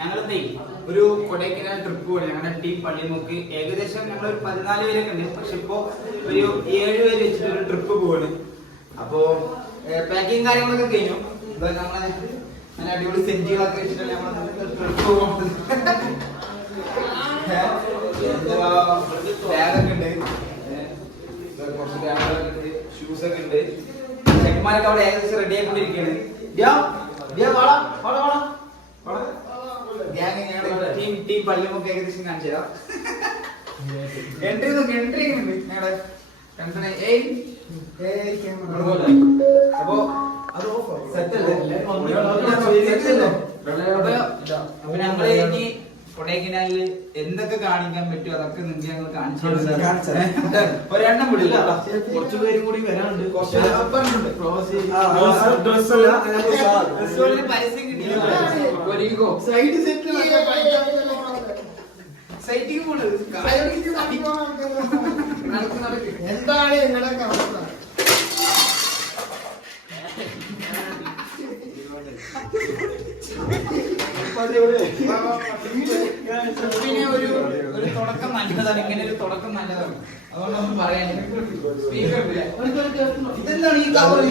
ഞങ്ങളുടെ ഒരു കൊടൈക്കനാൽ ട്രിപ്പ് പോലെ ഞങ്ങളുടെ ടീം പള്ളിമുക്ക് ഏകദേശം ഞങ്ങൾ ഒരു 14 പേരൊക്കെ ഉണ്ട്. പക്ഷെ ഇപ്പോ ഒരു 7 പേര് വെച്ചിട്ട് ഒരു ട്രിപ്പ് പോവാണ്. അപ്പോ പാക്കിങ് കാര്യങ്ങളൊക്കെ കഴിഞ്ഞു. ഞങ്ങളെ നല്ല അടിപൊളി സെഞ്ചികളൊക്കെ വെച്ചിട്ടാണ് ഞങ്ങൾ ട്രിപ്പ് പോകുന്നത്. ബാഗൊക്കെ ഉണ്ട്, കുറച്ച് ബാഗുകളൊക്കെ ഉണ്ട്, ഷൂസ് ഒക്കെ ഉണ്ട്. ചെക്കന്മാരൊക്കെ അവിടെ ഏകദേശം റെഡി ആയിക്കൊണ്ടിരിക്കുകയാണ്. ടീം പള്ളിമുക്ക് ഏകദേശം കാണിച്ചു തരാം. എൻട്രി ഉണ്ട് ഞങ്ങളെ. അപ്പൊ അപ്പൊ ഞങ്ങള് ഇനി കൊടൈക്കനാലില് എന്തൊക്കെ കാണിക്കാൻ പറ്റും അതൊക്കെ നിങ്ങൾക്ക് ഞങ്ങൾ കാണിച്ചു ഒരെണ്ണം വിടില്ല. കുറച്ചു പേരും കൂടി വരാനുണ്ട്. പരസ്യം കിട്ടിയ സൈറ്റിക്ക് പോണത് എന്താണ് നിങ്ങളൊക്കെ അവസ്ഥ? പിന്നെ ഒരു തുടക്കം നല്ലതാണ്. ഇങ്ങനെ ഒരു തുടക്കം നല്ലതാണ്. അതുകൊണ്ടൊന്നും പറയാൻ ഇതെന്താണ് ഈ കവർ?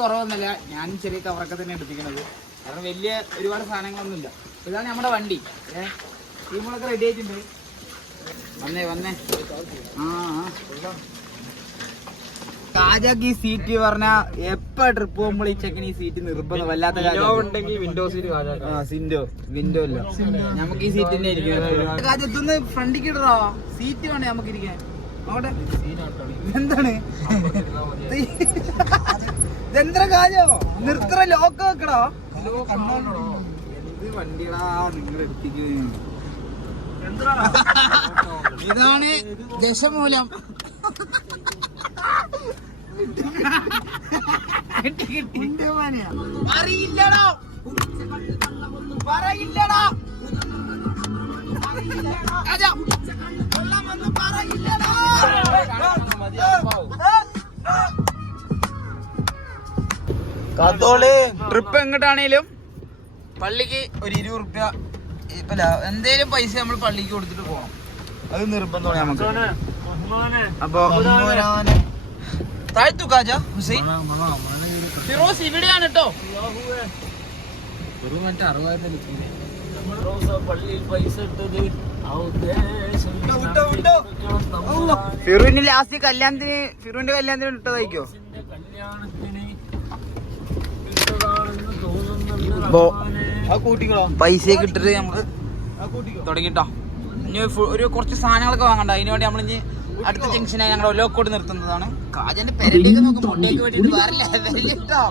കുറവൊന്നുമില്ല. ഞാൻ ചെറിയ കവറൊക്കെ തന്നെ എടുപ്പിക്കണത്. കാരണം വലിയ ഒരുപാട് സാധനങ്ങളൊന്നുമില്ല. ഇതാണ് നമ്മുടെ വണ്ടി. ടീമുകളൊക്കെ റെഡി ആയിട്ടുണ്ട്. വന്നേ കാജാക്ക് ഈ സീറ്റ് പറഞ്ഞാ എപ്പ ട്രിപ്പ് പോകുമ്പോൾ ഈ ചെക്കൻ ഈ സീറ്റ് നിർബന്ധം. വല്ലാത്ത വിൻഡോ ഇല്ല, നമുക്ക് ഈ സീറ്റ് തന്നെ ഇരിക്കും. കാജത്തൊന്ന് ഫ്രണ്ടിക്ക് ഇടറോ, സീറ്റ് വേണ്ടേ നമുക്ക് ഇരിക്കാൻ. അവിടെ എന്താണ് ഇതെന്താ കാജോ നിർത്തറ ലോക്ക് വെക്കണോ? എന്ത് വണ്ടികളാ നിങ്ങൾ എടുത്തിരിക്കുന്നത്? ഇതാണ് ദശമൂലം. അറിയില്ലടാ പറയില്ലടാ ട്രിപ്പ് എങ്ങോട്ടാണേലും പള്ളിക്ക് ഒരു 20 റുപ്യ എന്തേലും പൈസ നമ്മൾ പള്ളിക്ക് കൊടുത്തിട്ട് പോകണം. അത് നിർബന്ധമാണ് നമുക്ക്. അപ്പൊ താഴ്ത്തു കാജ ഹുസൈൻ ഫിറോസ് ഇവിടെയാണ് കേട്ടോ. ഫിറുവിന്റെ ലാസ്റ്റ് ഫിറുവിന്റെ കല്യാണത്തിന് ഇട്ടതായിക്കോ. പൈസ ഇട്ടിട്ട് നമ്മള് തുടങ്ങിട്ടോ. ഇനി ഒരു കുറച്ച് സാധനങ്ങളൊക്കെ വാങ്ങണ്ട. അതിന് വേണ്ടി നമ്മളിഞ്ഞ് അടുത്ത ജംഗ്ഷനായി ഞങ്ങൾ ഒലോക്കോട് നിർത്തുന്നതാണ്. കാജന്റെ പെരലേക്ക് നോക്കും ഫുഡേക്ക് വേണ്ടിട്ട് വേറില്ല കേട്ടോ.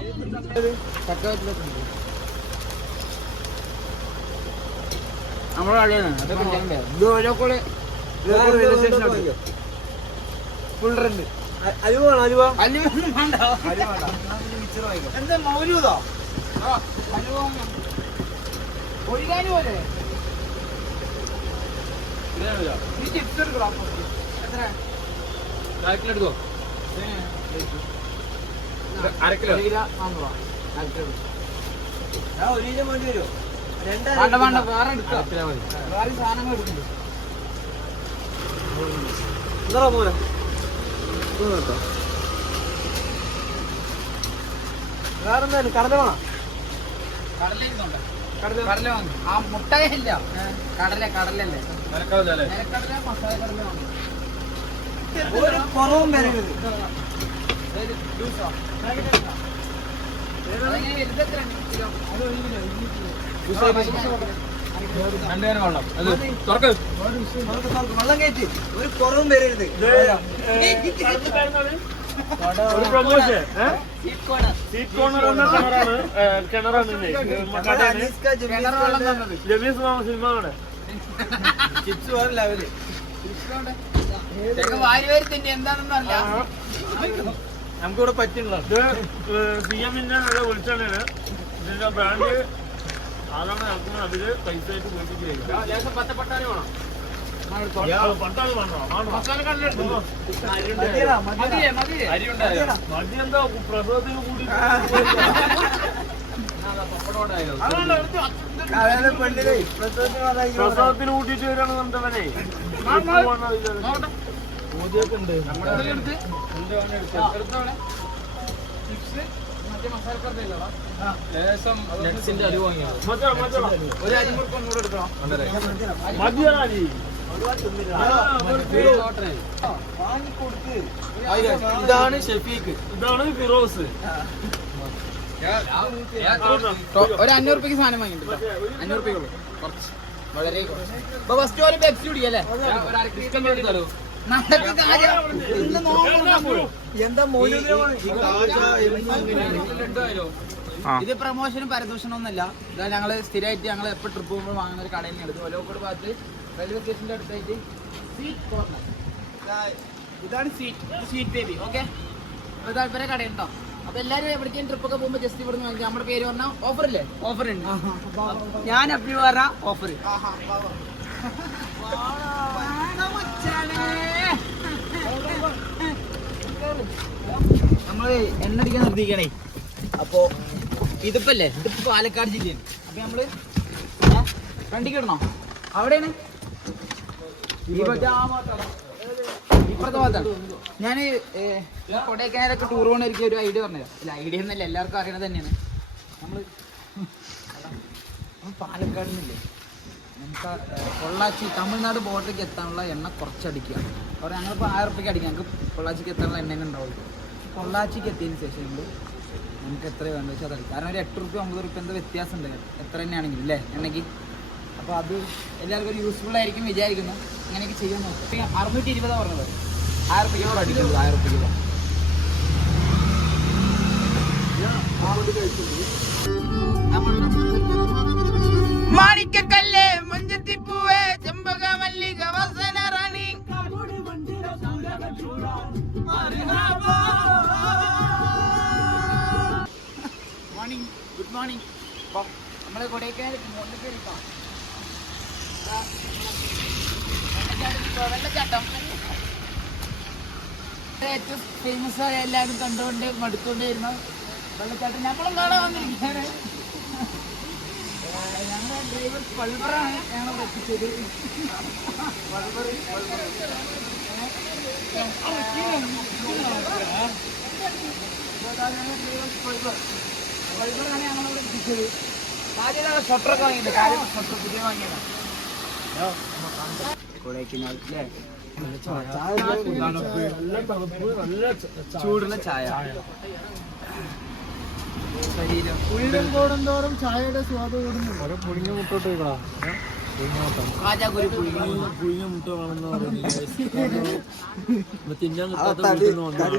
നമ്മുടെ കളിയാണ് ഇത് ഒലോക്കോട് ഫുൾ റെന്റ്. അലുവൊന്നും വേണ്ട. എന്താ മൗലൂദോ ഒഴികാനും പോലെ എടുക്കോ? അരക്കിലോ വേണ്ട വേറെ എടുക്കാം. വേറെ സാധനങ്ങൾ എടുക്കുന്നുണ്ട്. വേറെന്തായാലും കടല വേണം. കടല വാങ്ങി. ആ മുട്ടയില്ല, കടലല്ലേ നിലക്കടല മസാല കടല വാങ്ങി. കുറവും വരരുത്. വെള്ളം കയറ്റി ഒരു കുറവും വരരുത്. ഒരു പ്രൊമോഷൻ സീറ്റ് കോർണർ എന്ന കിണറാണ് ജമീസ് മാമ സിനിമ കാണാൻ ചിപ്സ് വേറെ ലെവല്. നമുക്കിവിടെ പറ്റുന്നില്ല. ഇത് CM വിളിച്ചാണ്. ഇതിന്റെ ബ്രാൻഡ് അതാണ് ഞങ്ങൾക്ക് അതില് പൈസ ആയിട്ട് പോയിട്ട് ലേശം പച്ചപ്പട്ടാണി വേണം. പട്ടാണി വേണോ? മതി എന്താ പ്രസവത്തിന് കൂടി പ്രസവത്തിന് കൂട്ടിട്ട് വരാണ് കണ്ടവനെ. പൂജയൊക്കെ ഉണ്ട്. ഇതാണ് ഷെഫീഖ്, ഇതാണ് ഫിറോസ്. ഒരു 500 രൂപയ്ക്ക് സാധനം വാങ്ങിയിട്ടുണ്ട്. 500 രൂപയ്ക്കുള്ളൂ, കുറച്ച് വളരെ കുറച്ച്. ഫസ്റ്റ് ഒരു പെപ്സി കുടിക്കല്ലേ? ഇത് പ്രമോഷനും പരദൂഷണം ഒന്നല്ല. ഇതാ ഞങ്ങള് സ്ഥിരമായിട്ട് ഞങ്ങൾ എപ്പോൾ ട്രിപ്പ് പോകുമ്പോൾ വാങ്ങുന്ന ഒരു കടയിൽ നിന്ന് എടുത്തു. ഒലോക്കോട് ഭാഗത്ത് റെയിൽവേ സ്റ്റേഷന്റെ അടുത്തായിട്ട് സ്വീറ്റ് കോർണർ. ഇതാണ് സ്വീറ്റ് ബേബി. ഓക്കെ, ഇതാ ഇവരെ കടയുണ്ടോ? അപ്പൊ എല്ലാരും എവിടേക്കും ട്രിപ്പ് ഒക്കെ പോകുമ്പോ ജസ്റ്റ് ഇവിടെ നിന്ന് നമ്മുടെ പേര് പറഞ്ഞാൽ ഓഫർ ഇല്ലേ? ഓഫർ ഉണ്ട്. ഞാൻ എപ്പോഴും പറഞ്ഞ ഓഫർ. നമ്മള് എണ്ണടിക്കാൻ നിർത്തിക്കണേ. അപ്പൊ ഇതിപ്പല്ലേ, ഇതിപ്പോ പാലക്കാട് ജില്ലയാണ്. അപ്പൊ നമ്മള് വണ്ടിക്ക് ഇടണോ? അവിടെയാണ് ഇപ്പുറത്തെ ഭാഗത്താണ്. ഞാന് കൊടൈക്കനാലൊക്കെ ടൂർ പോകുന്നവർക്ക് ഒരു ഐഡിയ പറഞ്ഞുതരാം. ഇല്ല, ഐഡിയ എന്നല്ല, എല്ലാവർക്കും അറിയണത് തന്നെയാണ്. നമ്മള് പാലക്കാട് നിന്നില്ലേ, നമുക്ക് പൊള്ളാച്ചി തമിഴ്നാട് ബോർഡറിലേക്ക് എത്താനുള്ള എണ്ണ കുറച്ചടിക്കുക. അവിടെ ഞങ്ങളിപ്പോൾ 1000 രൂപയ്ക്ക് അടിക്കാം. ഞങ്ങൾക്ക് പൊള്ളാച്ചിക്ക് എത്താനുള്ള എണ്ണ ഉണ്ടാവുള്ളൂ. പൊള്ളാച്ചിക്ക് എത്തിയതിന് ശേഷം നമുക്ക് എത്ര വേണ്ടത് വെച്ചാൽ അതടിക്കും. കാരണം ഒരു 8 രൂപ 9 രൂപ എന്താ വ്യത്യാസം ഉണ്ട് എത്ര തന്നെയാണെങ്കിലും അല്ലേ എണ്ണയ്ക്ക്. അപ്പോൾ അത് എല്ലാവർക്കും ഒരു യൂസ്ഫുൾ ആയിരിക്കും വിചാരിക്കുന്നു. അങ്ങനെയൊക്കെ ചെയ്യാൻ നോക്കും. 620 പറഞ്ഞത് 1000 രൂപയ്ക്ക് അടിക്കുന്നത്. 1000 രൂപയ്ക്ക് മാണിക്കക്കല്ല് മഞ്ചത്തിപ്പൂവേ ചെമ്പക മല്ലിക വസന റാണി. Morning, good morning. നമ്മളെ കൊടൈക്കനാൽ വെള്ളച്ചാട്ടം ഏറ്റവും ഫേമസ് ആയ എല്ലാവരും കണ്ടുകൊണ്ട് മടുത്തുകൊണ്ട് വരുന്ന വെള്ളച്ചാട്ടം നമ്മളും കാണാൻ വന്നിരിക്കുകയാണ്. ഞങ്ങളുടെ ഡ്രൈവർ പൾബറാണ് ഞങ്ങളെ എത്തിച്ചത്. പൾബറാണ് ഞങ്ങളവിടെ എത്തിച്ചത്. കാര്യം ഷട്ടറൊക്കെ വാങ്ങിയിട്ട്, കാര്യം ഷട്ടർ പുതിയ വാങ്ങിയതാണ്. കൊടൈക്കനാൽ അല്ലേ, ചൂടുള്ള ചായ. തോറും ചായയുടെ സ്വാദ് കൂടുന്നു. പുഴുങ്ങിയ മുട്ടോട്ട് കാജാഗുരി പുഴുങ്ങിയ മുട്ട തിന്നാൻ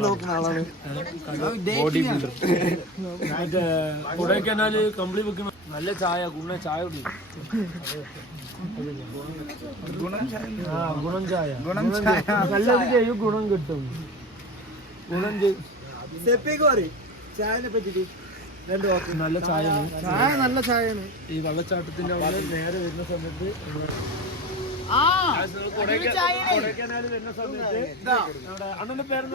നോക്കുന്ന ആളാണ് ബോഡി ബിൽഡർ. മറ്റേ കൊടൈക്കനാല് കമ്പിളി വെക്കുന്ന നല്ല ചായ, ഗുണ ചായ കുടി. ഗുണം ചായ നല്ലത് ചെയ്യും, ഗുണം കിട്ടും. ഗുണം ചായനെ പറ്റിട്ട് നല്ല ചായയാണ്. ചായ നല്ല ചായയാണ്. ഈ വെള്ളച്ചാട്ടത്തിന്റെ അവിടെ നേരെ വരുന്ന സമയത്ത് കൊടൈക്കനാല് വരുന്ന സമയത്ത് അണ്ണന്റെ പേര്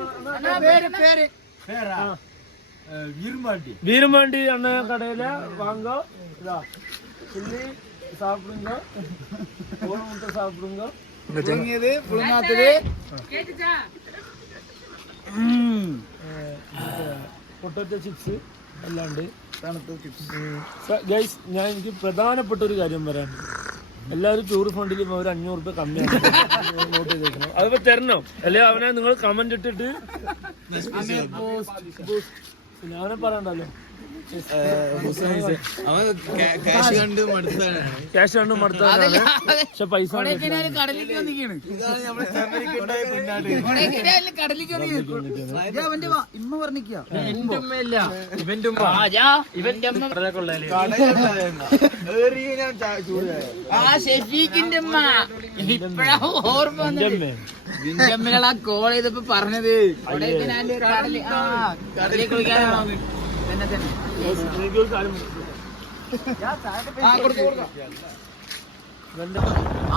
വീരമാണ്ടി അണ്ണ കടയില് വാങ്ങോ. ഇതാ ചില്ലി സാപ്പിടുങ്ക, മുട്ട സാപ്പിടുങ്ക, പുഴുങ്ങാത്തത് പൊട്ടറ്റോ ചിപ്സ് എല്ലാം ഉണ്ട്. ഗൈസ്, ഞാൻ എനിക്ക് പ്രധാനപ്പെട്ട ഒരു കാര്യം പറയാനുണ്ട്. എല്ലാവരും ടൂർ ഫണ്ടിലും അവർ 500 രൂപ കമ്മിയാണ് നോട്ട് ചെയ്തേക്കണം. അതിപ്പോ തരണം, അല്ലെ അവനെ നിങ്ങൾ കമന്റ് ഇട്ടിട്ട് ഞാനെ പറയണ്ടല്ലോ. ക്യാഷ് കണ്ട് മടുത്താണ്. പക്ഷെ പൈസ കടലിലേക്ക് വന്നിരിക്കുകയാണ്. അവന്റെ ഇമ്മ പറഞ്ഞിരിക്കുക. ആ ഷെഫീഖിന്റെ ഉമ്മ ഇപ്പഴാ ഓർമ്മ വന്നത്. വിഞ്ചമ്മകളാ കോൾ ചെയ്തപ്പോ പറഞ്ഞത് കൊടൈക്കനാല് കടലിൽ കുളിക്കാനാണോ.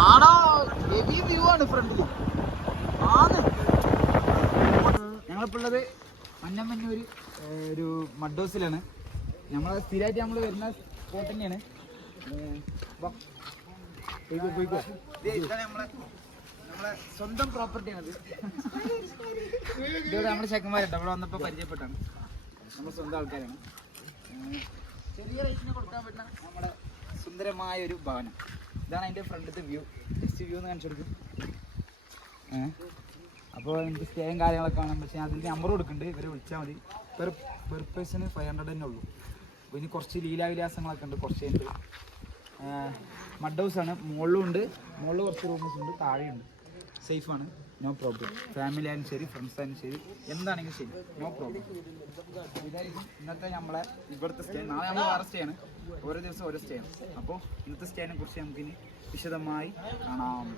ആണോ ഹെവി വ്യൂ ആണ് ഫ്രണ്ടിൽ. ആണ് ഞങ്ങളിപ്പോൾ ഉള്ളത് മഞ്ഞമ്മന്നൂര് ഒരു മഡ് ഹൗസിലാണ്. നമ്മൾ സ്ഥിരമായിട്ട് നമ്മൾ വരുന്ന സ്പോട്ട് തന്നെയാണ്. ഇതാണ് നമ്മളെ സ്വന്തം പ്രോപ്പർട്ടിയാണത്. ഇതോടെ നമ്മുടെ ചെക്കന്മാരുണ്ട് അവിടെ വന്നപ്പോൾ പരിചയപ്പെട്ടാണ്. നമ്മൾ സ്വന്തം ആൾക്കാരാണ്. ചെറിയ റേറ്റിന് കൊടുക്കാൻ പറ്റുന്ന നമ്മുടെ സുന്ദരമായ ഒരു ഭവനം. ഇതാണ് അതിൻ്റെ ഫ്രണ്ടിലത്തെ വ്യൂ. ജസ്റ്റ് വ്യൂ എന്ന് കാണിച്ചു കൊടുക്കും. അപ്പോൾ എനിക്ക് സ്റ്റേയും കാര്യങ്ങളൊക്കെ കാണാം. പക്ഷേ അതിൻ്റെ നമ്പർ കൊടുക്കുന്നുണ്ട്, ഇവരെ വിളിച്ചാൽ മതി. പെർ പേഴ്സണ് 500 തന്നെ ഉള്ളൂ. അപ്പോൾ ഇനി കുറച്ച് ലീലാവിലാസങ്ങളൊക്കെ ഉണ്ട്. കുറച്ച് ഉണ്ട്. മഡ് ഹൗസാണ്. മുകളിലും ഉണ്ട്, മുകളിൽ കുറച്ച് റൂംസ് ഉണ്ട്, താഴെയുണ്ട്. സേഫാണ്, നോ പ്രോബ്ലം. ഫാമിലി ആയാലും ശരി, ഫ്രണ്ട്സ് ആയാലും ശരി, എന്താണെങ്കിലും ശരി, നോ പ്രോബ്ലം. ഇതായിരിക്കും ഇന്നത്തെ നമ്മളെ ഇവിടുത്തെ സ്റ്റേ. നാളെ നമ്മൾ വേറെ സ്റ്റേ ആണ്. ഓരോ ദിവസം ഓരോ സ്റ്റേ ആണ്. അപ്പോൾ ഇന്നത്തെ സ്റ്റേനെ കുറിച്ച് നമുക്കിനി വിശദമായി കാണാം.